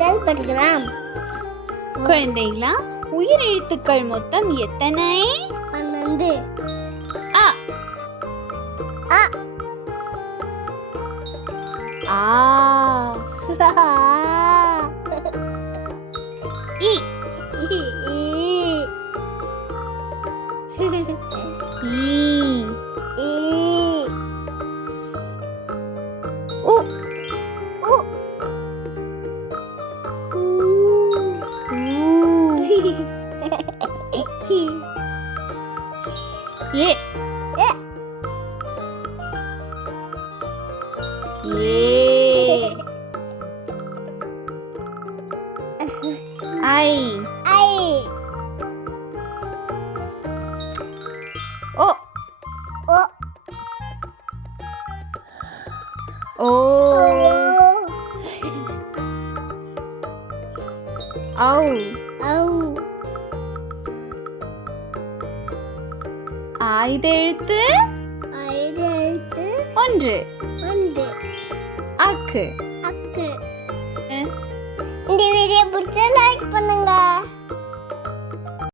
எழுத்துக்கள் படிக்கலாம். குழந்தைகளா, உயிர் எழுத்துக்கள் மொத்தம் எத்தனை? 12. அ அ ஆ இ ஈ உ ஏ ஏ ஐ ஓ ஓ ஔ ஆயுத எழுத்து 1 அக்கு